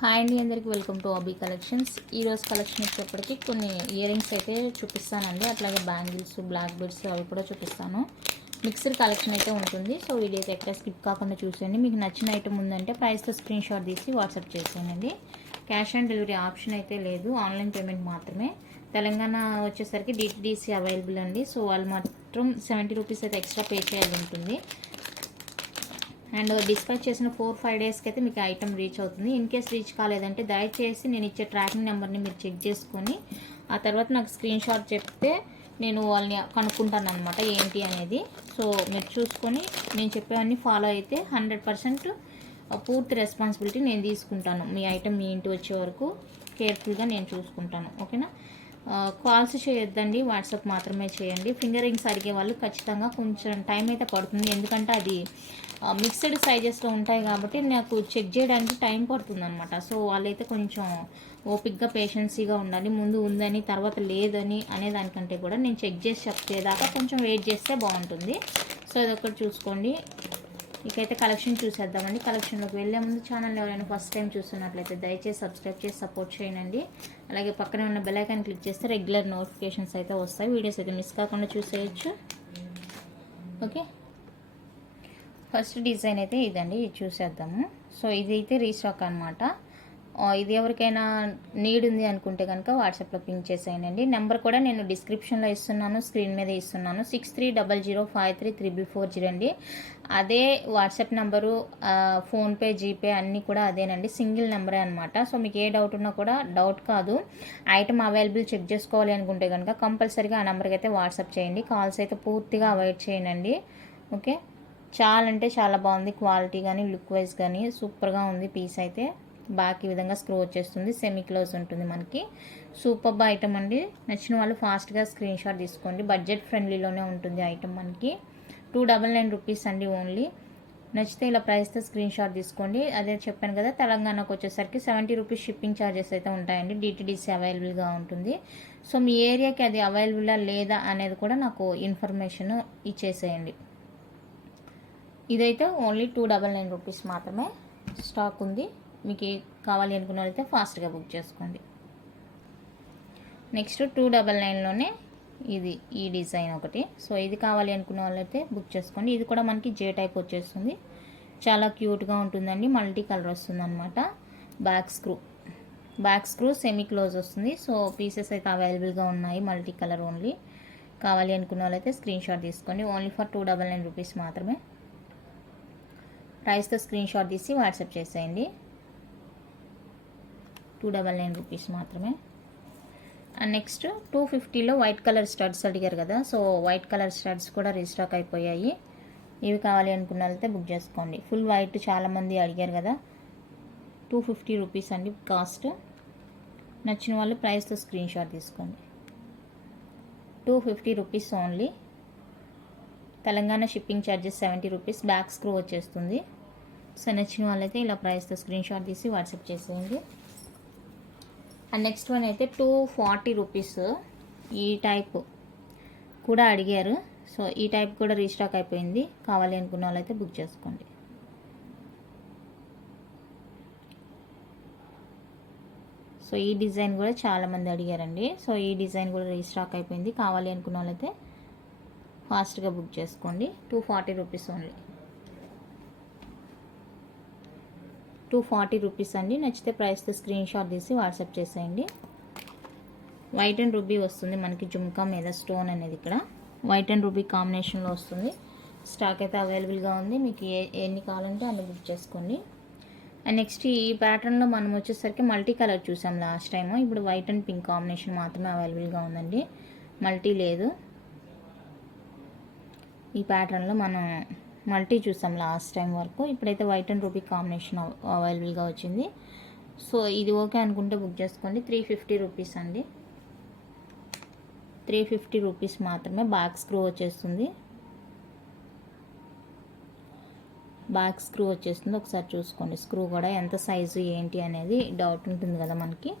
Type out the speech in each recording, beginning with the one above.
Hi అండి, అందరికీ welcome to అబీ collections. ఈరోజు కలెక్షన్ వచ్చేప్పటికి కొన్ని ఇయర్ రింగ్స్ అయితే చూపిస్తానండి. అట్లాగే బ్యాంగిల్స్, బ్లాక్ బెడ్స్ అవి కూడా చూపిస్తాను. మిక్స్డ్ కలెక్షన్ అయితే ఉంటుంది. సో వీడియో అయితే ఎక్కడ స్కిప్ కాకుండా చూసేయండి. మీకు నచ్చిన ఐటమ్ ఉందంటే ప్రైస్తో స్క్రీన్ షాట్ తీసి వాట్సాప్ చేసేయండి. క్యాష్ ఆన్ డెలివరీ ఆప్షన్ అయితే లేదు, ఆన్లైన్ పేమెంట్ మాత్రమే. తెలంగాణ వచ్చేసరికి డిటిడిసి అవైలబుల్ అండి. సో వాళ్ళు మాత్రం 70 రూపీస్ అయితే ఎక్స్ట్రా పే చేయాలి ఉంటుంది. అండ్ డిస్పాచ్ చేసిన 4-5 డేస్కి అయితే మీకు ఐటమ్ రీచ్ అవుతుంది. ఇన్ కేస్ రీచ్ కాలేదంటే దయచేసి నేను ఇచ్చే ట్రాకింగ్ నెంబర్ని మీరు చెక్ చేసుకొని ఆ తర్వాత నాకు స్క్రీన్ షాట్ చెప్తే నేను వాళ్ళని కనుక్కుంటాను అనమాట ఏంటి అనేది. సో మీరు చూసుకొని నేను చెప్పేవన్నీ ఫాలో అయితే 100% పూర్తి రెస్పాన్సిబిలిటీ నేను తీసుకుంటాను. మీ ఐటమ్ మీ ఇంటి వచ్చే వరకు కేర్ఫుల్గా నేను చూసుకుంటాను. ఓకేనా? కాల్స్ చేయొద్దండి, వాట్సాప్ మాత్రమే చేయండి. ఫింగర్ రింగ్స్ అడిగే వాళ్ళు ఖచ్చితంగా కొంచెం టైం అయితే పడుతుంది, ఎందుకంటే అది మిక్స్డ్ సైజెస్లో ఉంటాయి కాబట్టి నాకు చెక్ చేయడానికి టైం పడుతుంది అనమాట. సో వాళ్ళైతే కొంచెం ఓపిక్గా పేషెన్సీగా ఉండాలి. ముందు ఉందని తర్వాత లేదని అనే దానికంటే కూడా నేను చెక్ చేసి చెప్పేదాకా కొంచెం వెయిట్ చేస్తే బాగుంటుంది. సో ఇదొకటి చూసుకోండి. ఇకైతే కలెక్షన్ చూసేద్దామండి. కలెక్షన్లోకి వెళ్ళే ముందు ఛానల్ ఎవరైనా ఫస్ట్ టైం చూస్తున్నట్లయితే దయచేసి సబ్స్క్రైబ్ చేసి సపోర్ట్ చేయండి. అలాగే పక్కనే ఉన్న బెల్ ఐకాన్ క్లిక్ చేస్తే రెగ్యులర్ నోటిఫికేషన్స్ అయితే వస్తాయి. వీడియోస్ అయితే మిస్ కాకుండా చూసేయచ్చు. ఓకే, ఫస్ట్ డిజైన్ అయితే ఇదండి, ఇది చూసేద్దాము. సో ఇది అయితే రీస్టాక్ అనమాట. ఇది ఎవరికైనా నీడ్ ఉంది అనుకుంటే కనుక వాట్సాప్లో పింక్ చేసేయండి. నెంబర్ కూడా నేను డిస్క్రిప్షన్లో ఇస్తున్నాను, స్క్రీన్ మీద ఇస్తున్నాను. 6300533440 అండి. అదే వాట్సాప్ నెంబరు, ఫోన్పే, జీపే అన్నీ కూడా అదేనండి, సింగిల్ నెంబరే అనమాట. సో మీకు ఏ డౌట్ ఉన్నా కూడా, డౌట్ కాదు, ఐటమ్ అవైలబుల్ చెక్ చేసుకోవాలి అనుకుంటే కనుక కంపల్సరీగా ఆ నెంబర్కి అయితే వాట్సాప్ చేయండి. కాల్స్ అయితే పూర్తిగా అవాయిడ్ చేయండి. ఓకే, చాలా అంటే చాలా బాగుంది. క్వాలిటీ కానీ లుక్ వైజ్ కానీ సూపర్గా ఉంది. పీస్ అయితే బ్యాక్ ఈ విధంగా స్క్రూ వచ్చేస్తుంది, సెమీ క్లోజ్ ఉంటుంది మనకి. సూపర్ ఐటమ్ అండి. నచ్చిన వాళ్ళు ఫాస్ట్గా స్క్రీన్ షాట్ తీసుకోండి. బడ్జెట్ ఫ్రెండ్లీలోనే ఉంటుంది ఐటమ్ మనకి. 299 రూపీస్ అండి ఓన్లీ. నచ్చితే ఇలా ప్రైస్తో స్క్రీన్ షాట్ తీసుకోండి. అదే చెప్పాను కదా, తెలంగాణకు వచ్చేసరికి 70 రూపీస్ షిప్పింగ్ ఛార్జెస్ అయితే ఉంటాయండి. డిటిడిసి అవైలబుల్గా ఉంటుంది. సో మీ ఏరియాకి అది అవైలబుల్లా లేదా అనేది కూడా నాకు ఇన్ఫర్మేషన్ ఇచ్చేసేయండి. ఇదైతే ఓన్లీ 299 రూపీస్ మాత్రమే స్టాక్ ఉంది. మీకు కావాలి అనుకున్న వాళ్ళైతే ఫాస్ట్గా బుక్ చేసుకోండి. నెక్స్ట్ 299లోనే ఇది ఈ డిజైన్ ఒకటి. సో ఇది కావాలి అనుకున్న వాళ్ళైతే బుక్ చేసుకోండి. ఇది కూడా మనకి జే టైప్ వచ్చేస్తుంది. చాలా క్యూట్గా ఉంటుందండి. మల్టీ కలర్ వస్తుంది అనమాట. బ్యాక్ స్క్రూ సెమీ క్లోజ్ వస్తుంది. సో పీసెస్ అయితే అవైలబుల్గా ఉన్నాయి, మల్టీ కలర్ ఓన్లీ. కావాలి అనుకున్న వాళ్ళైతే స్క్రీన్ షాట్ తీసుకోండి. ఓన్లీ ఫర్ 299 రూపీస్ మాత్రమే. ప్రైస్తో స్క్రీన్ షాట్ తీసి వాట్సాప్ చేసేయండి. 299 రూపీస్ మాత్రమే. అండ్ నెక్స్ట్ 250లో వైట్ కలర్ స్టడ్స్ అడిగారు కదా, సో వైట్ కలర్ స్టడ్స్ కూడా రీస్టాక్ అయిపోయాయి. ఇవి కావాలి అనుకున్న వాళ్ళైతే బుక్ చేసుకోండి. ఫుల్ వైట్ చాలామంది అడిగారు కదా. 250 రూపీస్ అండి కాస్ట్. నచ్చిన వాళ్ళు ప్రైస్తో స్క్రీన్ షాట్ తీసుకోండి. 250 rupees only. Telangana shipping charges 70 rupees. Back screw వచ్చేస్తుంది. సో నచ్చిన వాళ్ళైతే ఇలా ప్రైస్తో స్క్రీన్ షాట్ తీసి వాట్సాప్ చేసేయండి. అండ్ నెక్స్ట్ వన్ అయితే 240 రూపీస్. ఈ టైప్ కూడా అడిగారు. సో ఈ టైప్ కూడా రీస్టాక్ అయిపోయింది. కావాలి అనుకున్న వాళ్ళైతే బుక్ చేసుకోండి. సో ఈ డిజైన్ కూడా చాలామంది అడిగారండి. సో ఈ డిజైన్ కూడా రీస్టాక్ అయిపోయింది. కావాలి అనుకున్న వాళ్ళైతే ఫాస్ట్గా బుక్ చేసుకోండి. 240 రూపీస్ ఓన్లీ. 240 రూపీస్ అండి. నచ్చితే ప్రైస్తో స్క్రీన్ షాట్ తీసి వాట్సాప్ చేసేయండి. వైట్ అండ్ రూబీ వస్తుంది మనకి, జుమ్కా మీద స్టోన్ అనేది ఇక్కడ వైట్ అండ్ రూబీ కాంబినేషన్లో వస్తుంది. స్టాక్ అయితే అవైలబుల్గా ఉంది. మీకు ఎన్ని కావాలంటే అన్ని బుక్ చేసుకోండి. అండ్ నెక్స్ట్ ఈ ప్యాటర్న్లో మనం వచ్చేసరికి మల్టీ కలర్ చూసాం లాస్ట్ టైము. ఇప్పుడు వైట్ అండ్ పింక్ కాంబినేషన్ మాత్రమే అవైలబుల్గా ఉందండి, మల్టీ లేదు. ఈ ప్యాటర్న్లో మనం మల్టీ చూసాం లాస్ట్ టైం వరకు. ఇప్పుడైతే వైట్ అండ్ రూబీ కాంబినేషన్ అవైలబుల్గా వచ్చింది. సో ఇది ఓకే అనుకుంటే బుక్ చేసుకోండి. 350 రూపీస్ అండి. 350 రూపీస్ మాత్రమే. బ్యాక్ స్క్రూ వచ్చేస్తుంది. ఒకసారి చూసుకోండి. స్క్రూ కూడా ఎంత సైజు ఏంటి అనేది డౌట్ ఉంటుంది కదా మనకి.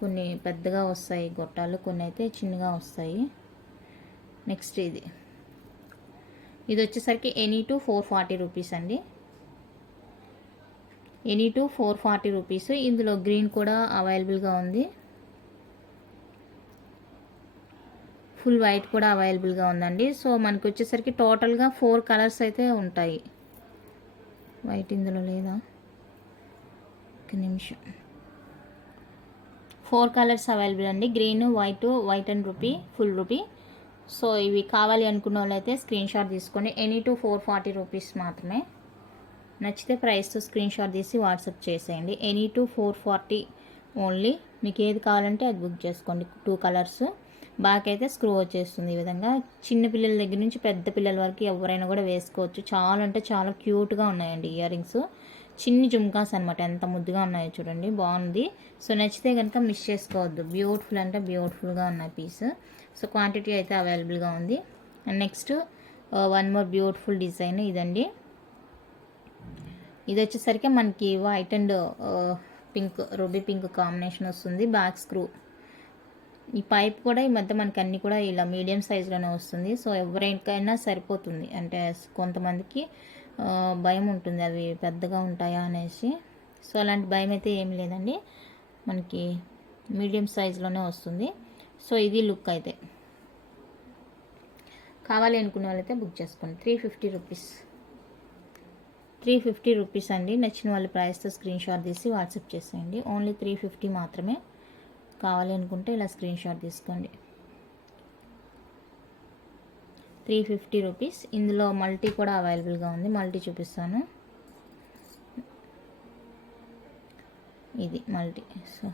కొన్ని పెద్దగా వస్తాయి గొట్టాలు, కొన్ని అయితే చిన్నగా వస్తాయి. నెక్స్ట్ ఇది వచ్చేసరికి ఎనీ 440 రూపీస్ అండి. Any to 440 rupees. ఇందులో గ్రీన్ కూడా అవైలబుల్గా ఉంది, ఫుల్ వైట్ కూడా అవైలబుల్గా ఉందండి. సో మనకి వచ్చేసరికి టోటల్గా 4 కలర్స్ అయితే ఉంటాయి. వైట్ ఇందులో లేదా, ఒక నిమిషం. 4 కలర్స్ అవైలబుల్ అండి, green, white and rupee, full rupee. So ఇవి కావాలి అనుకున్న వాళ్ళైతే స్క్రీన్ షాట్ తీసుకోండి. ఎనీ టు 440 రూపీస్ మాత్రమే. నచ్చితే ప్రైస్తో స్క్రీన్ షాట్ తీసి వాట్సాప్ చేసేయండి. Any to 440 only. మీకు ఏది కావాలంటే అది బుక్ చేసుకోండి. 2 కలర్స్. బ్యాక్ అయితే స్క్రూ వచ్చేస్తుంది ఈ విధంగా. చిన్న పిల్లల దగ్గర నుంచి పెద్ద పిల్లల వరకు ఎవరైనా కూడా వేసుకోవచ్చు. చాలా అంటే చాలా క్యూట్గా ఉన్నాయండి ఇయర్ రింగ్స్. చిన్ని జుమ్కాస్ అనమాట, ఎంత ముద్దుగా ఉన్నాయో చూడండి, బాగుంది. సో నచ్చితే కనుక మిస్ చేసుకోవద్దు. బ్యూటిఫుల్ అంటే బ్యూటిఫుల్గా ఉన్నాయి పీస్. సో క్వాంటిటీ అయితే అవైలబుల్గా ఉంది. And next one more beautiful design ఇదండి. ఇది వచ్చేసరికి మనకి white and pink, ruby pink combination వస్తుంది. Back screw. ఈ పైప్ కూడా ఈ మధ్య మనకి అన్నీ కూడా ఇలా మీడియం సైజులోనే వస్తుంది. సో ఎవరికైనా సరిపోతుంది. అంటే కొంతమందికి భయం ఉంటుంది అవి పెద్దగా ఉంటాయా అనేసి. సో అలాంటి భయం అయితే ఏం లేదండి, మనకి మీడియం సైజులోనే వస్తుంది. సో ఇది లుక్ అయితే. కావాలి అనుకునే వాళ్ళైతే బుక్ చేసుకోండి. 350 రూపీస్. 350 రూపీస్ అండి. నచ్చిన వాళ్ళ ప్రైస్తో స్క్రీన్ షాట్ తీసి వాట్సాప్ చేసేయండి. ఓన్లీ 350 మాత్రమే. కావాలి అనుకుంటే ఇలా స్క్రీన్ షాట్ తీసుకోండి. 350 రూపీస్. ఇందులో మల్టీ కూడా అవైలబుల్గా ఉంది, మల్టీ చూపిస్తాను. ఇది మల్టీ. సో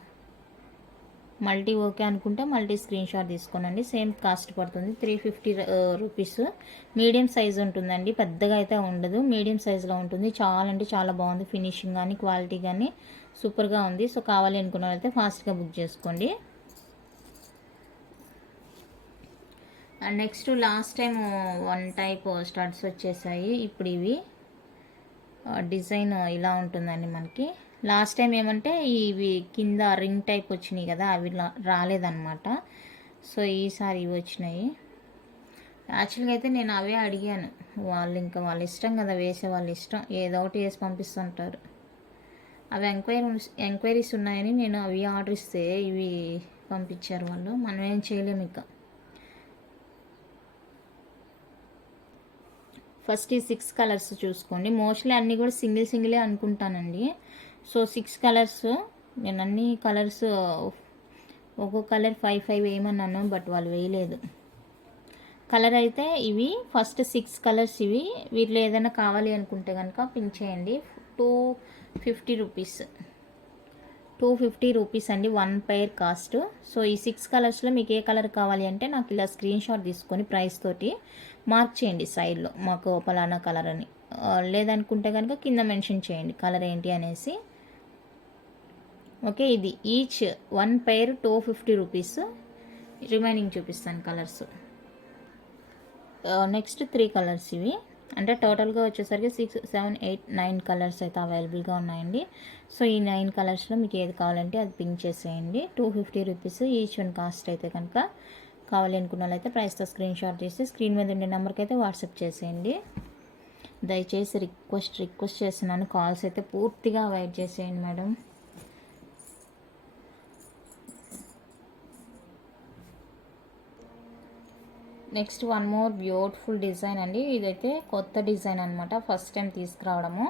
మల్టీ ఓకే అనుకుంటే మల్టీ స్క్రీన్ షాట్ తీసుకోనండి. సేమ్ కాస్ట్ పడుతుంది, 350 రూపీస్. మీడియం సైజ్ ఉంటుందండి, పెద్దగా అయితే ఉండదు, మీడియం సైజులో ఉంటుంది. చాలా అంటే చాలా బాగుంది. ఫినిషింగ్ కానీ క్వాలిటీ కానీ సూపర్గా ఉంది. సో కావాలి అనుకున్న వాళ్ళైతే ఫాస్ట్గా బుక్ చేసుకోండి. And next last time 1 type studs వచ్చేసాయి. ఇప్పుడు ఇవి డిజైన్ ఇలా ఉంటుందండి మనకి. లాస్ట్ టైం ఏమంటే ఇవి కింద రింగ్ టైప్ వచ్చినాయి కదా, అవి రాలేదన్నమాట. సో ఈసారి ఇవి వచ్చినాయి. యాక్చువల్గా అయితే నేను అవే అడిగాను. వాళ్ళు ఇంకా వాళ్ళ ఇష్టం కదా, వేసే వాళ్ళ ఇష్టం, ఏదో ఒకటి వేసి పంపిస్తుంటారు. అవి ఎంక్వైరీస్ ఉన్నాయని నేను అవి ఆర్డర్ ఇస్తే ఇవి పంపించారు వాళ్ళు. మనం ఏం చేయలేము ఇక. ఫస్ట్ ఈ 6 కలర్స్ చూసుకోండి. మోస్ట్లీ అన్నీ కూడా సింగిలే అనుకుంటానండి. So 6 colours. నేను అన్ని కలర్స్ ఒక్కో కలర్ 5 వేయమన్నాను, బట్ వాళ్ళు వేయలేదు. కలర్ అయితే ఇవి ఫస్ట్ 6 కలర్స్ ఇవి. వీటిలో ఏదైనా కావాలి అనుకుంటే కనుక పింక్ చేయండి. 250 రూపీస్. 250 రూపీస్ అండి 1 పెయిర్ కాస్ట్. సో ఈ 6 కలర్స్లో మీకు ఏ కలర్ కావాలి అంటే నాకు ఇలా స్క్రీన్ షాట్ తీసుకొని ప్రైస్ తోటి మార్క్ చేయండి సైడ్లో, మాకు పలానా కలర్ అని. లేదనుకుంటే కనుక కింద మెన్షన్ చేయండి కలర్ ఏంటి అనేసి. ఓకే, ఇది ఈచ్ 1 పెయిర్ 250 రూపీస్. రిమైనింగ్ చూపిస్తాను కలర్స్. నెక్స్ట్ 3 కలర్స్ ఇవి. అంటే టోటల్గా వచ్చేసరికి 6, 7, 8, 9 కలర్స్ అయితే అవైలబుల్గా ఉన్నాయండి. సో ఈ 9 కలర్స్లో మీకు ఏది కావాలంటే అది పింక్ చేసేయండి. 250 రూపీస్ ఈచ్ 1 కాస్ట్ అయితే కనుక. కావాలి అనుకున్న వాళ్ళైతే ప్రైస్తో స్క్రీన్ షాట్ చేసి స్క్రీన్ మీద ఉండే నెంబర్కి అయితే వాట్సాప్ చేసేయండి. దయచేసి రిక్వెస్ట్ చేస్తున్నాను, కాల్స్ అయితే పూర్తిగా అవాయిడ్ చేసేయండి madam. Next one more beautiful design అండి. ఇదైతే కొత్త డిజైన్ అనమాట, ఫస్ట్ టైం తీసుకురావడము.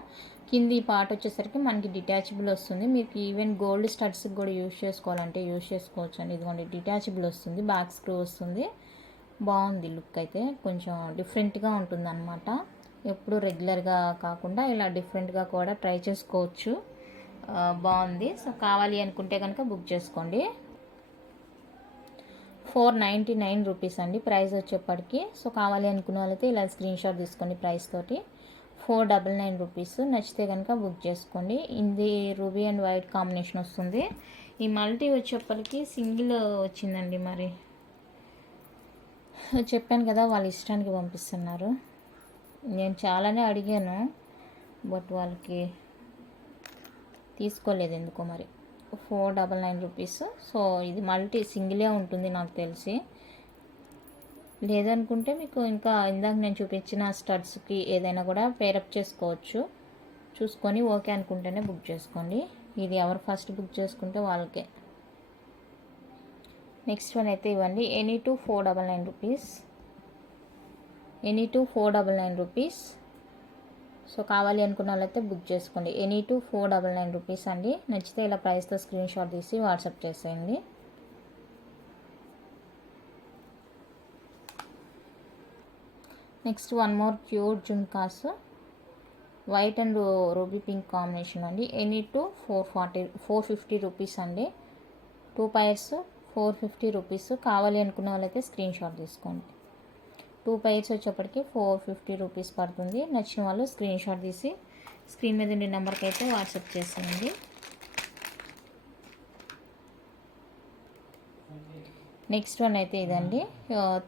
కింది ఈ పార్ట్ వచ్చేసరికి మనకి డిటాచబుల్ వస్తుంది. మీకు ఈవెన్ గోల్డ్ స్టడ్స్కి కూడా యూజ్ చేసుకోవాలంటే యూజ్ చేసుకోవచ్చు అండి. ఇదిగోండి డిటాచబుల్ వస్తుంది, బ్యాక్ స్క్రూ వస్తుంది. బాగుంది లుక్ అయితే, కొంచెం డిఫరెంట్గా ఉంటుంది అనమాట. ఎప్పుడు రెగ్యులర్గా కాకుండా ఇలా డిఫరెంట్గా కూడా ట్రై చేసుకోవచ్చు. బాగుంది. సో కావాలి అనుకుంటే కనుక బుక్ చేసుకోండి. 499 రూపీస్ అండి ప్రైస్ వచ్చేప్పటికి. సో కావాలి అనుకున్న వాళ్ళైతే ఇలా స్క్రీన్ షాట్ తీసుకోండి ప్రైస్ తోటి. 499 రూపీస్. నచ్చితే కనుక బుక్ చేసుకోండి. ఇది రూబీ అండ్ వైట్ కాంబినేషన్ వస్తుంది. ఈ మల్టీ వచ్చేప్పటికి సింగిల్ వచ్చిందండి. మరి చెప్పాను కదా, వాళ్ళ ఇష్టానికి పంపిస్తున్నారు. నేను చాలానే అడిగాను, బట్ వాళ్ళకి తీసుకోలేదు ఎందుకో మరి. 499 రూపీస్. సో ఇది మల్టీ సింగిలే ఉంటుంది నాకు తెలిసి. లేదనుకుంటే మీకు ఇంకా ఇందాక నేను చూపించిన స్టడ్స్కి ఏదైనా కూడా పేరప్ చేసుకోవచ్చు. చూసుకొని ఓకే అనుకుంటేనే బుక్ చేసుకోండి. ఇది ఎవరు ఫస్ట్ బుక్ చేసుకుంటే వాళ్ళకే. నెక్స్ట్ వన్ అయితే ఇవ్వండి, any two 499 rupees. Any two 499 rupees. So కావాలి అనుకున్న వాళ్ళైతే బుక్ చేసుకోండి. ఎనీ టూ 499 రూపీస్ అండి. నచ్చితే ఇలా ప్రైస్తో స్క్రీన్ షాట్ తీసి వాట్సాప్ చేసేయండి. Next one more pure jhumkas, white and ruby pink combination అండి. ఎనీ టూ 450 రూపీస్ అండి. 2 పైర్స్ 450 రూపీస్. కావాలి అనుకున్న వాళ్ళైతే స్క్రీన్ షాట్ తీసుకోండి. 2 పైర్స్ వచ్చేప్పటికి 450 రూపీస్ పడుతుంది. నచ్చిన వాళ్ళు స్క్రీన్ షాట్ తీసి స్క్రీన్ మీద ఉండే నెంబర్కి అయితే వాట్సాప్ చేసేయండి. నెక్స్ట్ వన్ అయితే ఇదండి,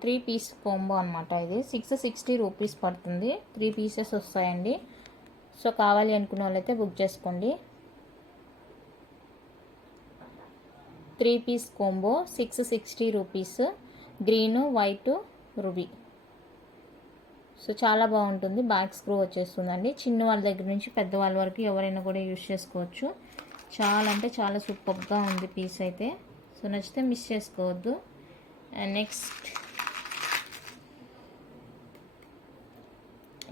3 పీస్ కాంబో అనమాట. ఇది 660 రూపీస్ పడుతుంది. 3 పీసెస్ వస్తాయండి. సో కావాలి అనుకున్న వాళ్ళైతే బుక్ చేసుకోండి. 3 piece combo 660 rupees. Green, white, ruby. So చాలా బాగుంటుంది. బ్యాక్ స్క్రూ వచ్చేస్తుందండి. చిన్న వాళ్ళ దగ్గర నుంచి పెద్దవాళ్ళ వరకు ఎవరైనా కూడా యూజ్ చేసుకోవచ్చు. చాలా అంటే చాలా సూపర్గా ఉంది పీస్ అయితే. సో నచ్చితే మిస్ చేసుకోవద్దు. అండ్ నెక్స్ట్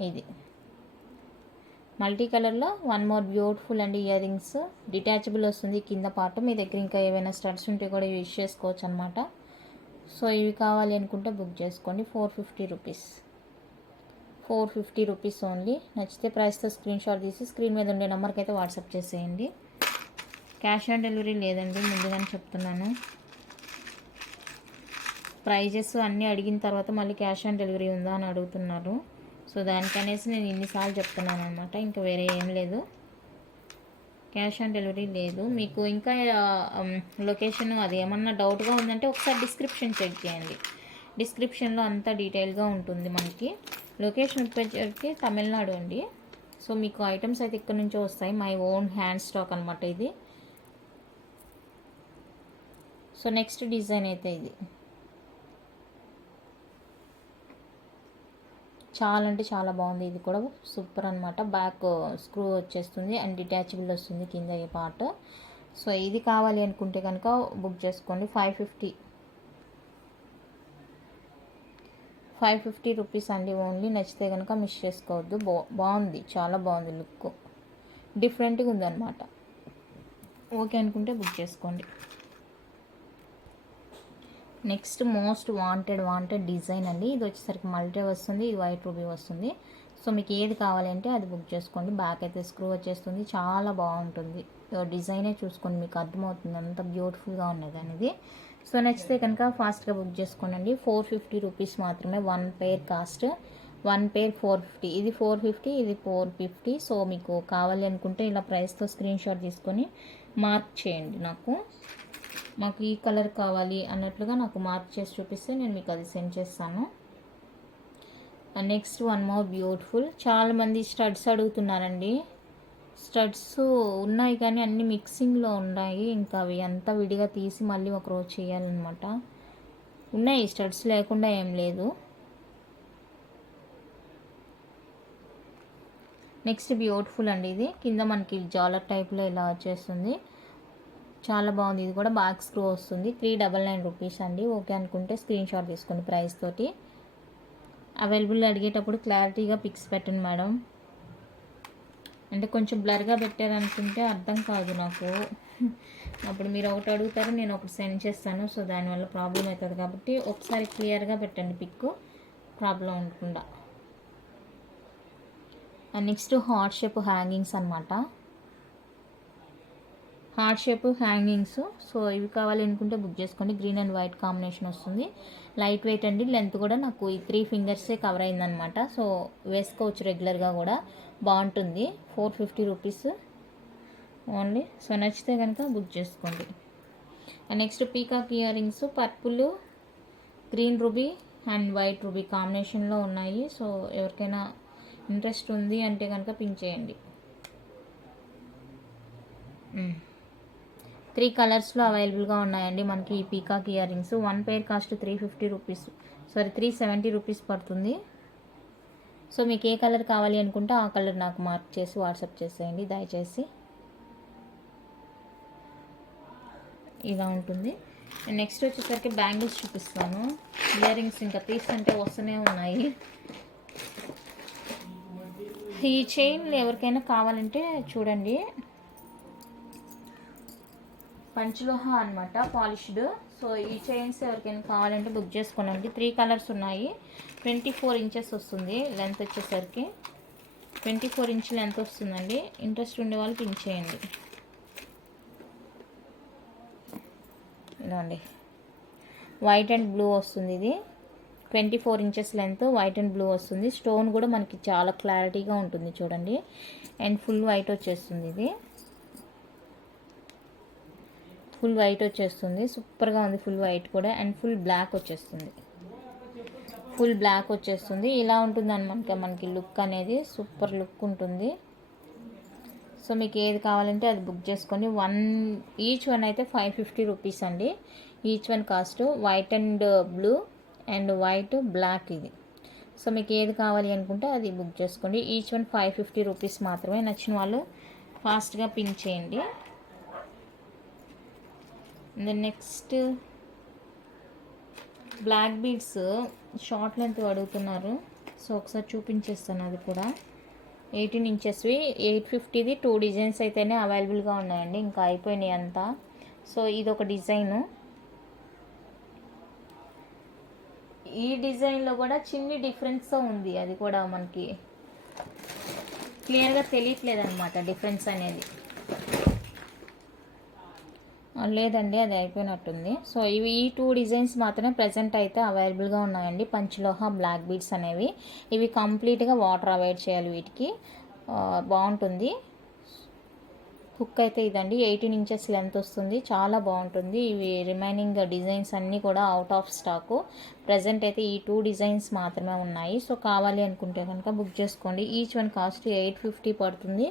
ఇది మల్టీ కలర్లో one more beautiful and ear rings. Detachable వస్తుంది కింద పార్ట్. మీ దగ్గర ఇంకా ఏవైనా స్టడ్స్ ఉంటే కూడా యూజ్ చేసుకోవచ్చు అనమాట. సో ఇవి కావాలి అనుకుంటే బుక్ చేసుకోండి. 450 రూపీస్. 450 rupees only. నచ్చితే ప్రైస్తో స్క్రీన్ షాట్ తీసి స్క్రీన్ మీద ఉండే నెంబర్కి అయితే వాట్సాప్ చేసేయండి. క్యాష్ ఆన్ డెలివరీ లేదండి, ముందుగానే చెప్తున్నాను. ప్రైజెస్ అన్నీ అడిగిన తర్వాత మళ్ళీ క్యాష్ ఆన్ డెలివరీ ఉందా అని అడుగుతున్నారు. సో దానికనేసి నేను ఇన్నిసార్లు చెప్తున్నాను అనమాట. ఇంకా వేరే ఏం లేదు, క్యాష్ ఆన్ డెలివరీ లేదు. మీకు ఇంకా లొకేషన్ అది ఏమన్నా డౌట్గా ఉందంటే ఒకసారి డిస్క్రిప్షన్ చెక్ చేయండి. డిస్క్రిప్షన్లో అంతా డీటెయిల్గా ఉంటుంది. మనకి లొకేషన్ వచ్చేసరికి తమిళనాడు అండి. సో మీకు ఐటమ్స్ అయితే ఇక్కడ నుంచే వస్తాయి. మై ఓన్ హ్యాండ్ స్టాక్ అనమాట ఇది. సో నెక్స్ట్ డిజైన్ అయితే ఇది చాలా అంటే చాలా బాగుంది. ఇది కూడా సూపర్ అనమాట. బ్యాక్ స్క్రూ వచ్చేస్తుంది అండ్ డిటాచబుల్ వస్తుంది కింద ఏ పార్ట్. సో ఇది కావాలి అనుకుంటే కనుక బుక్ చేసుకోండి. 550 రూపీస్ అండి ఓన్లీ. నచ్చితే కనుక మిస్ చేసుకోవద్దు. బాగుంది, చాలా బాగుంది. లుక్ డిఫరెంట్గా ఉందన్నమాట. ఓకే అనుకుంటే బుక్ చేసుకోండి. నెక్స్ట్ మోస్ట్ వాంటెడ్ డిజైన్ అండి. ఇది వచ్చేసరికి మల్టీ వస్తుంది, ఇది వైట్ రూబీ వస్తుంది. సో మీకు ఏది కావాలంటే అది బుక్ చేసుకోండి. బ్యాక్ అయితే స్క్రూ వచ్చేస్తుంది. చాలా బాగుంటుంది. డిజైనే చూసుకోండి, మీకు అర్థమవుతుంది అంత బ్యూటిఫుల్గా ఉన్నది అనేది. సో నచ్చితే కనుక ఫాస్ట్గా బుక్ చేసుకోండి. 450 రూపీస్ మాత్రమే. 1 పేర్ కాస్ట్. 1 పేర్ 450. ఇది 450, ఇది 450. సో మీకు కావాలి అనుకుంటే ఇలా ప్రైస్తో స్క్రీన్ షాట్ తీసుకొని మార్క్ చేయండి. మాకు ఈ కలర్ కావాలి అన్నట్లుగా నాకు మార్క్ చేసి చూపిస్తే నేను మీకు అది సెండ్ చేస్తాను. Next one more beautiful. చాలామంది స్టడ్స్ అడుగుతున్నారండి. స్టడ్స్ ఉన్నాయి కానీ అన్ని మిక్సింగ్లో ఉన్నాయి. ఇంకా అవి అంతా విడిగా తీసి మళ్ళీ ఒక రోజు చేయాలన్నమాట. ఉన్నాయి స్టడ్స్, లేకుండా ఏం లేదు. నెక్స్ట్ బ్యూటిఫుల్ అండి. ఇది కింద మనకి జాలర్ టైప్లో ఇలా వచ్చేస్తుంది. చాలా బాగుంది. ఇది కూడా బ్యాక్ స్క్రూ వస్తుంది. 399 రూపీస్ అండి. ఓకే అనుకుంటే స్క్రీన్ షాట్ తీసుకోండి ప్రైస్ తోటి. అవైలబుల్ అడిగేటప్పుడు క్లారిటీగా పిక్స్ పెట్టండి మేడం. అంటే కొంచెం బ్లర్గా పెట్టారనుకుంటే అర్థం కాదు నాకు. అప్పుడు మీరు ఒకటి అడుగుతారు, నేను ఒకటి సెండ్ చేస్తాను. సో దానివల్ల ప్రాబ్లం అవుతుంది కాబట్టి ఒకసారి క్లియర్గా పెట్టండి పిక్, ప్రాబ్లం ఉండకుండా. నెక్స్ట్ హార్ట్ షేప్ హ్యాంగింగ్స్ అనమాట. Heart shape hangings. సో ఇవి కావాలి అనుకుంటే బుక్ చేసుకోండి. గ్రీన్ అండ్ వైట్ కాంబినేషన్ వస్తుంది. లైట్ వెయిట్ అండి. లెంత్ కూడా నాకు ఈ 3 ఫింగర్సే కవర్ అయిందనమాట. సో వేసుకోవచ్చు రెగ్యులర్గా కూడా, బాగుంటుంది. 450 రూపీస్ ఓన్లీ. సో నచ్చితే కనుక బుక్ చేసుకోండి. Next peacock ear rings. Purple, green ruby and white ruby కాంబినేషన్లో ఉన్నాయి. సో ఎవరికైనా ఇంట్రెస్ట్ ఉంది అంటే కనుక పింక్ చేయండి. 3 కలర్స్లో అవైలబుల్గా ఉన్నాయండి మనకి ఈ పీకాక్ ఇయర్ రింగ్స్. 1 పేర్ కాస్ట్ 350 రూపీస్, 370 రూపీస్ పడుతుంది. సో మీకు ఏ కలర్ కావాలి అనుకుంటే ఆ కలర్ నాకు మార్క్ చేసి వాట్సాప్ చేసేయండి దయచేసి. ఇలా ఉంటుంది. నెక్స్ట్ వచ్చేసరికి బ్యాంగిల్స్ చూపిస్తాను. ఇయర్ రింగ్స్ ఇంకా తీస్తుంటే వస్తూనే ఉన్నాయి. ఈ చైన్లు ఎవరికైనా కావాలంటే చూడండి, పంచలోహ అనమాట, పాలిష్డ్. సో ఈ చైన్స్ ఎవరికైనా కావాలంటే బుక్ చేసుకోనండి. 3 కలర్స్ ఉన్నాయి. 24 ఇంచెస్ వస్తుంది లెంత్ వచ్చేసరికి. 24 ఇంచ్ లెంత్ వస్తుందండి. ఇంట్రెస్ట్ ఉండే వాళ్ళు పిన్ చేయండి. ఇలా అండి, వైట్ అండ్ బ్లూ వస్తుంది. ఇది 24 inches length, white and blue వస్తుంది. స్టోన్ కూడా మనకి చాలా క్లారిటీగా ఉంటుంది చూడండి. అండ్ ఫుల్ వైట్ వచ్చేస్తుంది. ఇది ఫుల్ వైట్ వచ్చేస్తుంది. సూపర్గా ఉంది ఫుల్ వైట్ కూడా. అండ్ ఫుల్ బ్లాక్ వచ్చేస్తుంది. ఫుల్ బ్లాక్ వచ్చేస్తుంది. ఇలా ఉంటుంది అనమాట మనకి లుక్ అనేది. సూపర్ లుక్ ఉంటుంది. సో మీకు ఏది కావాలంటే అది బుక్ చేసుకోండి. ఈచ్ వన్ అయితే 550 రూపీస్ అండి. Each one cost. White and blue and white black ఇది. సో మీకు ఏది కావాలి అనుకుంటే అది బుక్ చేసుకోండి. ఈచ్ వన్ 550 రూపీస్ మాత్రమే. నచ్చిన వాళ్ళు ఫాస్ట్గా పిన్ చేయండి. Next black beads short length అడుగుతున్నారు. సో ఒకసారి చూపించేస్తాను. అది కూడా 18 ఇంచెస్వి 850ది 2 డిజైన్స్ అయితేనే అవైలబుల్గా ఉన్నాయండి. ఇంకా అయిపోయినాయి అంతా. సో ఇది ఒక డిజైను. ఈ డిజైన్లో కూడా చిన్ని డిఫరెన్స్ ఉంది. అది కూడా మనకి క్లియర్గా తెలియట్లేదు అనమాట డిఫరెన్స్ అనేది. లేదండి, అది అయిపోయినట్టుంది. సో ఇవి ఈ 2 డిజైన్స్ మాత్రమే ప్రజెంట్ అయితే అవైలబుల్గా ఉన్నాయండి. పంచలోహ బ్లాక్ బీడ్స్ అనేవి. ఇవి కంప్లీట్గా వాటర్ అవాయిడ్ చేయాలి. వీటికి బాగుంటుంది. హుక్ అయితే ఇదండి, 18 ఇంచెస్ లెంత్ వస్తుంది. చాలా బాగుంటుంది. ఇవి రిమైనింగ్ డిజైన్స్ అన్నీ కూడా అవుట్ ఆఫ్ స్టాకు. ప్రజెంట్ అయితే ఈ 2 డిజైన్స్ మాత్రమే ఉన్నాయి. సో కావాలి అనుకుంటే కనుక బుక్ చేసుకోండి. ఈచ్ వన్ కాస్ట్ 850 పడుతుంది.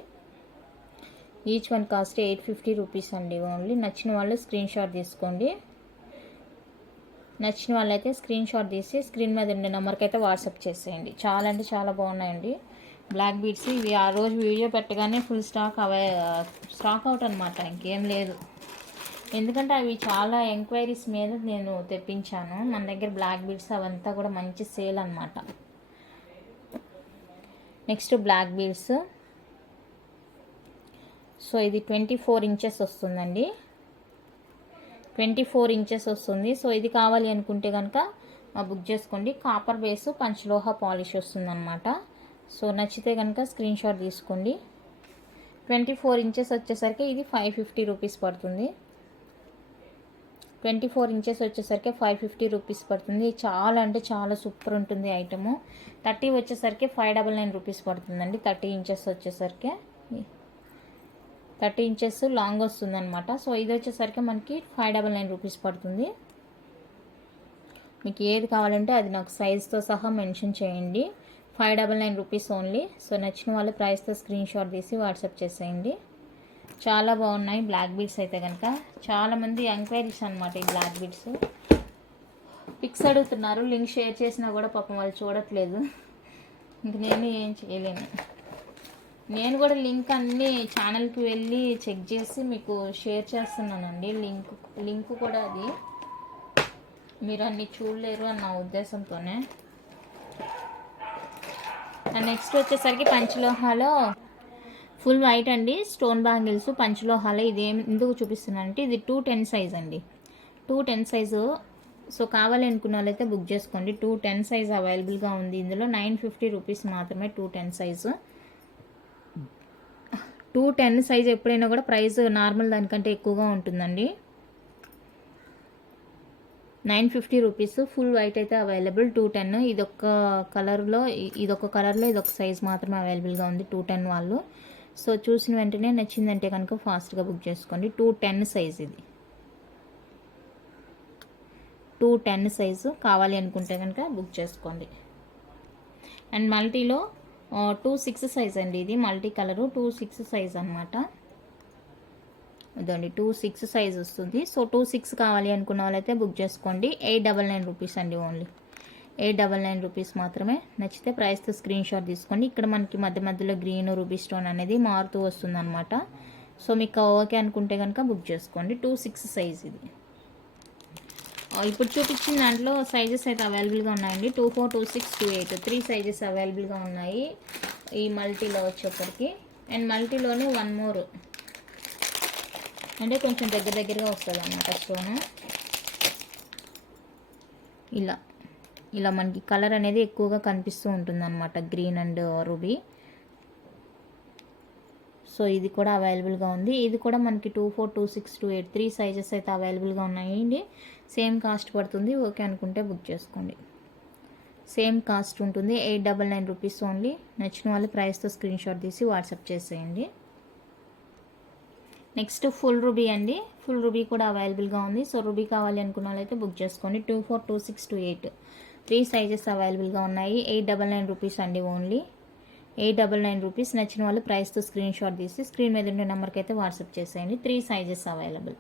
ఈచ్ వన్ కాస్ట్ 850 రూపీస్ అండి ఓన్లీ. నచ్చిన వాళ్ళు స్క్రీన్ షాట్ తీసుకోండి. నచ్చిన వాళ్ళైతే స్క్రీన్ షాట్ తీసి స్క్రీన్ మీద ఉండే నెంబర్కి అయితే వాట్సాప్ చేసేయండి. చాలా అంటే చాలా బాగున్నాయండి బ్లాక్ బీడ్స్. ఇవి ఆ రోజు వీడియో పెట్టగానే ఫుల్ స్టాక్ అవుట్ అనమాట, ఇంకేం లేదు. ఎందుకంటే అవి చాలా ఎంక్వైరీస్ మీద నేను తెప్పించాను. మన దగ్గర బ్లాక్ బీడ్స్ అవంతా కూడా మంచి సేల్ అనమాట. Next black beads. సో ఇది 24 ఇంచెస్ వస్తుందండి. 24 ఇంచెస్ వస్తుంది. సో ఇది కావాలి అనుకుంటే కనుక బుక్ చేసుకోండి. కాపర్ బేస్ పంచలోహ పాలిష్ వస్తుందన్నమాట. సో నచ్చితే కనుక స్క్రీన్ షాట్ తీసుకోండి. 24 ఇంచెస్ వచ్చేసరికి ఇది 550 రూపీస్ పడుతుంది. 24 ఇంచెస్ వచ్చేసరికి 550 రూపీస్ పడుతుంది. చాలా అంటే చాలా సూపర్ ఉంటుంది ఐటము. 30 వచ్చేసరికి 599 రూపీస్ పడుతుందండి. 30 ఇంచెస్ వచ్చేసరికి 30 ఇంచెస్ లాంగ్ వస్తుందన్నమాట. సో ఇది వచ్చేసరికి మనకి 599 రూపీస్ పడుతుంది. మీకు ఏది కావాలంటే అది నాకు సైజ్తో సహా మెన్షన్ చేయండి. 599 రూపీస్ ఓన్లీ. సో నచ్చిన వాళ్ళు ప్రైస్తో స్క్రీన్ షాట్ తీసి వాట్సాప్ చేసేయండి. చాలా బాగున్నాయి బ్లాక్ బీడ్స్ అయితే కనుక. చాలామంది ఎంక్వైరీస్ అనమాట ఈ బ్లాక్ బీడ్స్. పిక్స్ అడుగుతున్నారు. లింక్ షేర్ చేసినా కూడా పాపం వాళ్ళు చూడట్లేదు. ఇంక నేను ఏం చేయలేను. నేను కూడా లింక్ అన్ని ఛానల్కి వెళ్ళి చెక్ చేసి మీకు షేర్ చేస్తున్నానండి. లింక్ కూడా అది మీరు అన్ని చూడలేరు అన్న ఉద్దేశంతోనే. అండ్ నెక్స్ట్ వచ్చేసరికి పంచలోహాలో ఫుల్ వైట్ అండి, స్టోన్ బ్యాంగిల్స్ పంచలోహాలో. ఇది ఎందుకు చూపిస్తున్నానంటే ఇది 210 సైజ్ అండి. 210 సైజు. సో కావాలి అనుకున్న వాళ్ళైతే బుక్ చేసుకోండి. 210 సైజ్ అవైలబుల్గా ఉంది ఇందులో. 950 రూపీస్ మాత్రమే 210 సైజు. 210 సైజ్ ఎప్పుడైనా కూడా ప్రైస్ నార్మల్ దానికంటే ఎక్కువగా ఉంటుందండి. 950 రూపీస్. ఫుల్ వైట్ అయితే అవైలబుల్ 210. ఇదొక కలర్లో ఇదొక సైజ్ మాత్రమే అవైలబుల్గా ఉంది 210 వాళ్ళు. సో చూసిన వెంటనే నచ్చిందంటే కనుక ఫాస్ట్గా బుక్ చేసుకోండి. 210 సైజ్ ఇది. 210 సైజు కావాలి అనుకుంటే కనుక బుక్ చేసుకోండి. అండ్ మల్టీలో 26 సైజ్ అండి. ఇది మల్టీ కలరు 26 సైజ్ అనమాట. ఇదండి 26 సైజ్ వస్తుంది. సో 26 కావాలి అనుకున్న వాళ్ళైతే బుక్ చేసుకోండి. 899 రూపీస్ అండి ఓన్లీ. 899 రూపీస్ మాత్రమే. నచ్చితే ప్రైస్తో స్క్రీన్ షాట్ తీసుకోండి. ఇక్కడ మనకి మధ్య మధ్యలో గ్రీన్ రూబీ స్టోన్ అనేది మారుతూ వస్తుందన్నమాట. సో మీకు ఓకే అనుకుంటే కనుక బుక్ చేసుకోండి. 26 సైజ్ ఇది. ఇప్పుడు చూపించిన దాంట్లో సైజెస్ అయితే అవైలబుల్గా ఉన్నాయండి. 24, 26, 28 3 సైజెస్ అవైలబుల్గా ఉన్నాయి ఈ మల్టీలో వచ్చేప్పటికి. అండ్ మల్టీలోనే వన్ మోర్ అంటే కొంచెం దగ్గరగా వస్తుంది అన్నమాట స్టోను. ఇలా మనకి కలర్ అనేది ఎక్కువగా కనిపిస్తూ ఉంటుంది అన్నమాట, గ్రీన్ అండ్ రూబీ. సో ఇది కూడా అవైలబుల్గా ఉంది. ఇది కూడా మనకి 24, 26, 28 3 సైజెస్ అయితే అవైలబుల్గా ఉన్నాయండి. సేమ్ కాస్ట్ పడుతుంది. ఓకే అనుకుంటే బుక్ చేసుకోండి. సేమ్ కాస్ట్ ఉంటుంది, 899 రూపీస్ ఓన్లీ. నచ్చిన వాళ్ళు ప్రైస్తో స్క్రీన్ షాట్ తీసి వాట్సాప్ చేసేయండి. నెక్స్ట్ ఫుల్ రూబీ అండి. ఫుల్ రూబీ కూడా అవైలబుల్గా ఉంది. సో రూబీ కావాలి అనుకున్న వాళ్ళైతే బుక్ చేసుకోండి. 24, 26, 28 3 సైజెస్ అవైలబుల్గా ఉన్నాయి. 899 రూపీస్ అండి ఓన్లీ. 899 రూపీస్. నచ్చిన వాళ్ళు ప్రైస్తో స్క్రీన్ షాట్ తీసి స్క్రీన్ మీద ఉండే నెంబర్కి అయితే వాట్సాప్ చేసేయండి. 3 సైజెస్ అవైలబుల్.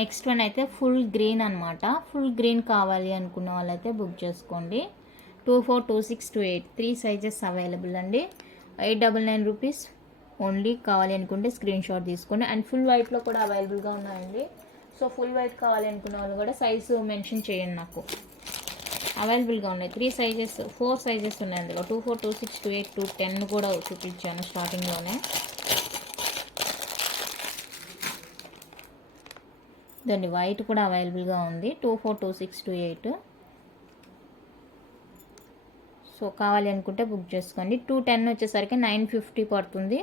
నెక్స్ట్ వన్ అయితే ఫుల్ గ్రీన్ అనమాట. ఫుల్ గ్రీన్ కావాలి అనుకున్న వాళ్ళైతే బుక్ చేసుకోండి. 24, 26, 28 3 సైజెస్ అవైలబుల్ అండి. 899 రూపీస్ ఓన్లీ. కావాలి అనుకుంటే స్క్రీన్ షాట్ తీసుకోండి. అండ్ ఫుల్ వైట్లో కూడా అవైలబుల్గా ఉన్నాయండి. సో ఫుల్ వైట్ కావాలి అనుకున్న వాళ్ళు కూడా సైజు మెన్షన్ చేయండి నాకు. అవైలబుల్గా ఉన్నాయి 3 సైజెస్ 4 సైజెస్ ఉన్నాయి అందులో. 24, 26, 28 210 కూడా చూపించాను స్టార్టింగ్లోనే. దాన్ని వైట్ కూడా అవైలబుల్గా ఉంది. 24, 26, 28 సో కావాలి అనుకుంటే బుక్ చేసుకోండి. 210 వచ్చేసరికి 950 పడుతుంది.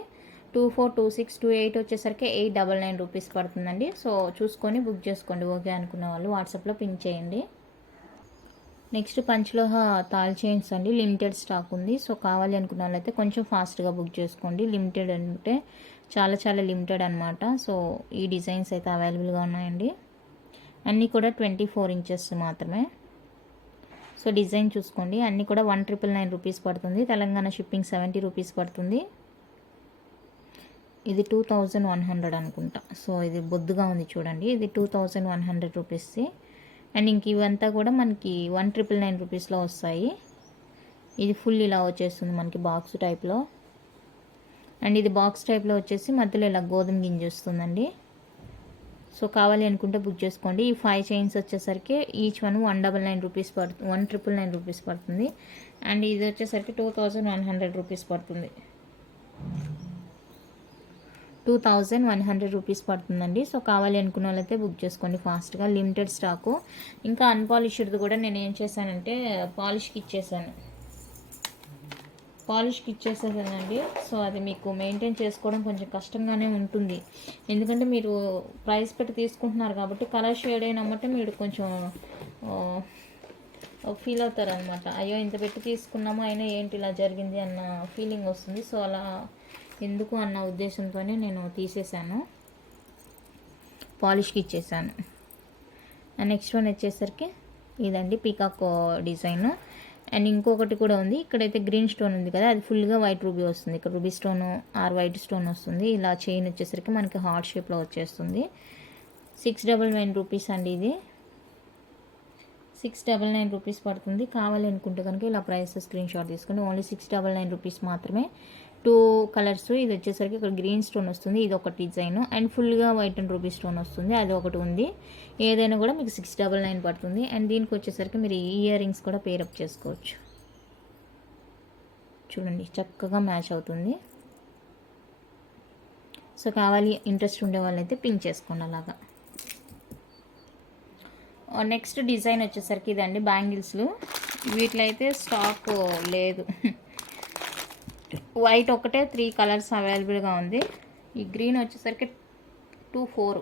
24, 26, 28 వచ్చేసరికి 899 రూపీస్ పడుతుందండి. సో చూసుకొని బుక్ చేసుకోండి. ఓకే అనుకున్న వాళ్ళు వాట్సాప్లో పింక్ చేయండి. నెక్స్ట్ పంచలోహ తాల్ చైన్స్ అండి. లిమిటెడ్ స్టాక్ ఉంది. సో కావాలి అనుకున్న వాళ్ళైతే కొంచెం ఫాస్ట్గా బుక్ చేసుకోండి. లిమిటెడ్ అంటే చాలా లిమిటెడ్ అనమాట. సో ఈ డిజైన్స్ అయితే అవైలబుల్గా ఉన్నాయండి. అన్నీ కూడా 24 ఇంచెస్ మాత్రమే. సో డిజైన్ చూసుకోండి. అన్నీ కూడా 1999 రూపీస్ పడుతుంది. తెలంగాణ షిప్పింగ్ 70 రూపీస్ పడుతుంది. ఇది 2100 అనుకుంటా. సో ఇది బొద్దుగా ఉంది చూడండి. ఇది 2100 రూపీస్ది. అండ్ ఇంక ఇవంతా కూడా మనకి 1999 రూపీస్లో వస్తాయి. ఇది ఫుల్ ఇలా వచ్చేస్తుంది మనకి బాక్స్ టైప్లో. అండ్ ఇది బాక్స్ టైప్లో వచ్చేసి మధ్యలో ఇలా గోధుమ గింజ వస్తుందండి. సో కావాలి అనుకుంటే బుక్ చేసుకోండి. ఈ 5 చైన్స్ వచ్చేసరికి ఈచ్ వన్ 199 రూపీస్ పడుతుంది. 1999 రూపీస్ పడుతుంది. అండ్ ఇది వచ్చేసరికి 2100 రూపీస్ పడుతుంది. 2100 రూపీస్ పడుతుందండి. సో కావాలి అనుకున్న వాళ్ళైతే బుక్ చేసుకోండి ఫాస్ట్గా. Limited stock. ఇంకా అన్పాలిష్డ్ది కూడా నేను ఏం చేశానంటే పాలిష్కి ఇచ్చేసానండి. సో అది మీకు మెయింటైన్ చేసుకోవడం కొంచెం కష్టంగానే ఉంటుంది. ఎందుకంటే మీరు ప్రైస్ పెట్టి తీసుకుంటున్నారు కాబట్టి కలర్ షేడ్ అయినమ్మంటే మీరు కొంచెం ఫీల్ అవుతారనమాట. అయ్యో ఇంత పెట్టి తీసుకున్నామో అయినా ఏంటి ఇలా జరిగింది అన్న ఫీలింగ్ వస్తుంది. సో అలా ఎందుకు అన్న ఉద్దేశంతోనే నేను తీసేసాను, పాలిష్కి ఇచ్చేసాను. నెక్స్ట్ వన్ వచ్చేసరికి ఇదండి పీకాక్ డిజైన్. అండ్ ఇంకొకటి కూడా ఉంది. ఇక్కడైతే గ్రీన్ స్టోన్ ఉంది కదా, అది ఫుల్గా వైట్ రూబీ వస్తుంది. ఇక్కడ ruby stone or white stone వస్తుంది. ఇలా చైన్ వచ్చేసరికి మనకి హార్ట్ షేప్లో వచ్చేస్తుంది. 699 రూపీస్ అండి. ఇది 699 రూపీస్ పడుతుంది. కావాలి అనుకుంటే కనుక ఇలా ప్రైస్ స్క్రీన్ షాట్ తీసుకోండి. ఓన్లీ 699 రూపీస్ మాత్రమే. 2 కలర్స్. ఇది వచ్చేసరికి ఇక్కడ గ్రీన్ స్టోన్ వస్తుంది, ఇది ఒక డిజైన్. అండ్ ఫుల్గా వైట్ అండ్ రూబీ స్టోన్ వస్తుంది, అది ఒకటి ఉంది. ఏదైనా కూడా మీకు 699 పడుతుంది. అండ్ దీనికి వచ్చేసరికి మీరు ఇయర్ రింగ్స్ కూడా పేరప్ చేసుకోవచ్చు. చూడండి చక్కగా మ్యాచ్ అవుతుంది. సో కావాలి ఇంట్రెస్ట్ ఉండే వాళ్ళైతే పింక్ చేసుకోండి అలాగా. నెక్స్ట్ డిజైన్ వచ్చేసరికి ఇదండి బ్యాంగిల్స్లు. వీటిలో అయితే స్టాక్ లేదు. వైట్ ఒకటే 3 కలర్స్ అవైలబుల్గా ఉంది. ఈ గ్రీన్ వచ్చేసరికి 24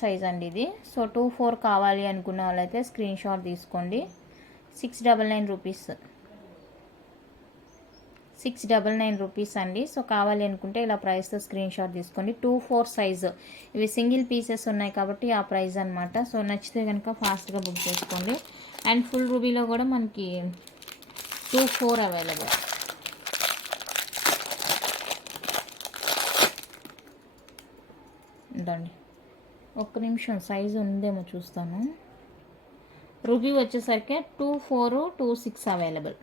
సైజ్ అండి ఇది. సో 24 కావాలి అనుకున్న వాళ్ళైతే స్క్రీన్ షాట్ తీసుకోండి. 699 రూపీస్. 699 రూపీస్ అండి. సో కావాలి అనుకుంటే ఇలా ప్రైస్తో స్క్రీన్ షాట్ తీసుకోండి. 24 సైజు. ఇవి సింగిల్ పీసెస్ ఉన్నాయి కాబట్టి ఆ ప్రైస్ అనమాట. సో నచ్చితే కనుక ఫాస్ట్గా బుక్ చేసుకోండి. అండ్ ఫుల్ రూబీలో కూడా మనకి 24 అవైలబుల్. ఉండండి ఒక్క నిమిషం, సైజు ఉందేమో చూస్తాను. రూబీ వచ్చేసరికి 24, 26 అవైలబుల్.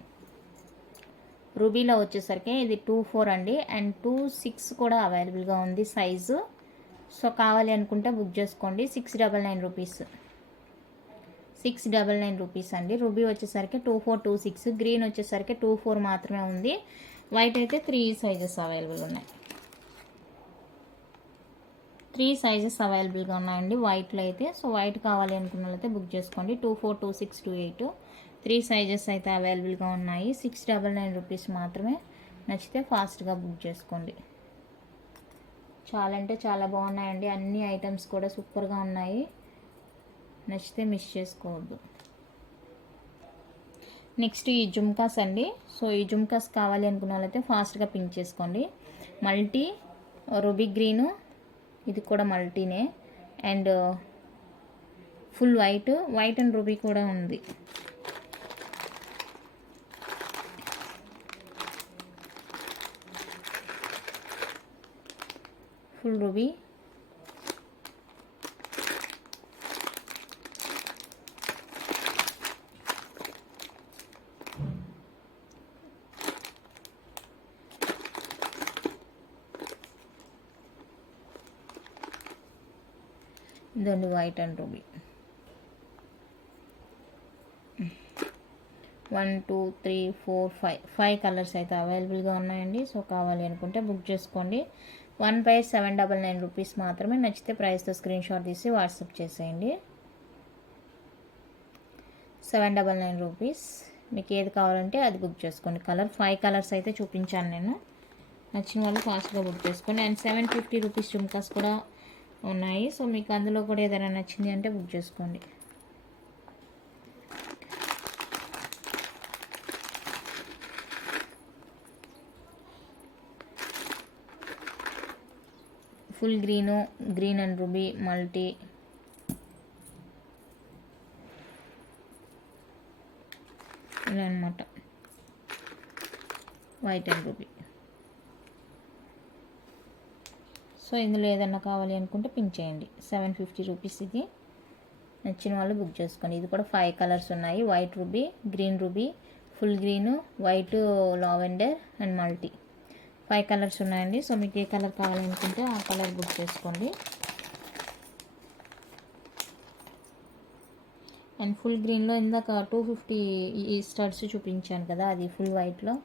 రూబీలో వచ్చేసరికి ఇది 24 అండి, అండ్ 26 కూడా అవైలబుల్గా ఉంది సైజు. సో కావాలి అనుకుంటే బుక్ చేసుకోండి. 699 రూపీస్, 699 రూపీస్ అండి. రూబీ వచ్చేసరికి 24, 26. గ్రీన్ వచ్చేసరికి 24 మాత్రమే ఉంది. వైట్ అయితే 3 సైజెస్ అవైలబుల్ ఉన్నాయి. 3 సైజెస్ అవైలబుల్గా ఉన్నాయండి వైట్లో అయితే. సో వైట్ కావాలి అనుకున్న వాళ్ళైతే బుక్ చేసుకోండి. 24, 26, 28 3 సైజెస్ అయితే అవైలబుల్గా ఉన్నాయి. 699 రూపీస్ మాత్రమే. నచ్చితే ఫాస్ట్గా బుక్ చేసుకోండి. చాలా అంటే చాలా బాగున్నాయండి. అన్ని ఐటమ్స్ కూడా సూపర్గా ఉన్నాయి. నచ్చితే మిస్ చేసుకోవద్దు. నెక్స్ట్ ఈ జుమ్కాస్ అండి. సో ఈ జుమ్కాస్ కావాలి అనుకున్న వాళ్ళైతే ఫాస్ట్గా పింక్ చేసుకోండి. మల్టీ రూబీ గ్రీను, ఇది కూడా మల్టీనే, and full white, white and ruby కూడా ఉంది. ఫుల్ రూబీ, ఇదండి వైట్ అండ్ రూబీ. 1, 2, 3, 4, 5 కలర్స్ అయితే అవైలబుల్గా ఉన్నాయండి. సో కావాలి అనుకుంటే బుక్ చేసుకోండి. 1 పైర్ 799 రూపీస్ మాత్రమే. నచ్చితే ప్రైస్తో స్క్రీన్ షాట్ తీసి వాట్సాప్ చేసేయండి. 799 రూపీస్. మీకు ఏది కావాలంటే అది బుక్ చేసుకోండి. 5 కలర్స్ అయితే చూపించాను నేను. నచ్చిన వాళ్ళు ఫాస్ట్గా బుక్ చేసుకోండి. అండ్ 750 రూపీస్ జుమ్కాస్ కూడా ఉన్నాయి. సో మీకు అందులో కూడా ఏదైనా నచ్చింది అంటే బుక్ చేసుకోండి. Full green, green and ruby multi, ఇలా అనమాట. White and ruby. సో ఇందులో ఏదన్నా కావాలి అనుకుంటే పింక్ చేయండి. 750 రూపీస్ ఇది. నచ్చిన వాళ్ళు బుక్ చేసుకోండి. ఇది కూడా 5 కలర్స్ ఉన్నాయి. White ruby, green ruby, full green, white lavender and multi. 5 colours ఉన్నాయండి. సో మీకు ఏ కలర్ కావాలనుకుంటే ఆ కలర్ బుక్ చేసుకోండి. అండ్ ఫుల్ గ్రీన్లో ఇందాక 250 ఈ స్టడ్స్ చూపించాను కదా, అది ఫుల్ వైట్లో.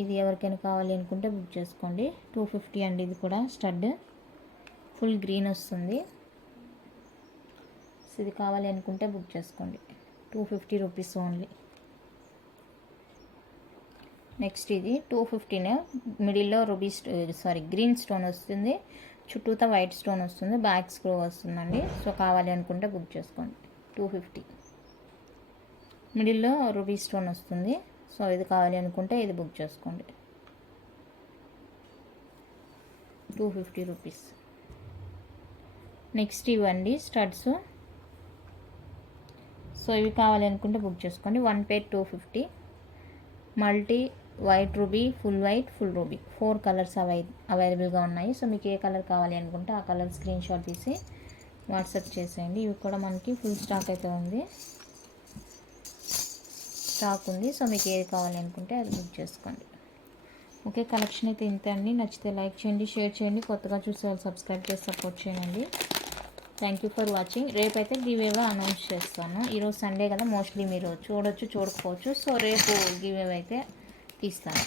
ఇది ఎవరికైనా కావాలి అనుకుంటే బుక్ చేసుకోండి. 250 అండి. ఇది కూడా స్టడ్ ఫుల్ గ్రీన్ వస్తుంది. సో ఇది కావాలి అనుకుంటే బుక్ చేసుకోండి. 250 రూపీస్ ఓన్లీ. నెక్స్ట్ ఇది 250నే. మిడిల్లో గ్రీన్ స్టోన్ వస్తుంది. చుట్టూతా వైట్ స్టోన్ వస్తుంది. బ్యాక్ స్క్రూ వస్తుందండి. సో కావాలి అనుకుంటే బుక్ చేసుకోండి. 250. మిడిల్లో రూబీ స్టోన్ వస్తుంది. సో ఇది కావాలి అనుకుంటే ఇది బుక్ చేసుకోండి. 250 రూపీస్. నెక్స్ట్ ఇవ్వండి స్టడ్స్. సో ఇవి కావాలి అనుకుంటే బుక్ చేసుకోండి. 1 పేర్ 250. Multi white ruby, full white, full ruby 4 colours అవైలబుల్గా ఉన్నాయి. సో మీకు ఏ కలర్ కావాలి అనుకుంటే ఆ కలర్ స్క్రీన్ షాట్ తీసి వాట్సాప్ చేసేయండి. ఇవి కూడా మనకి ఫుల్ స్టాక్ అయితే ఉంది. స్టాక్ ఉంది. సో మీకు ఏది కావాలి అనుకుంటే అది బుక్ చేసుకోండి. ఓకే, కలెక్షన్ అయితే ఇంతే అండి. నచ్చితే లైక్ చేయండి, షేర్ చేయండి. కొత్తగా చూసే వాళ్ళు సబ్స్క్రైబ్ చేసి సపోర్ట్ చేయండి. Thank you for watching. రేపైతే గివేవే అనౌన్స్ చేస్తాను. ఈరోజు సండే కదా, మోస్ట్లీ మీరు చూడొచ్చు, చూడకపోవచ్చు. సో రేపు గివేవే అయితే తీస్తాను.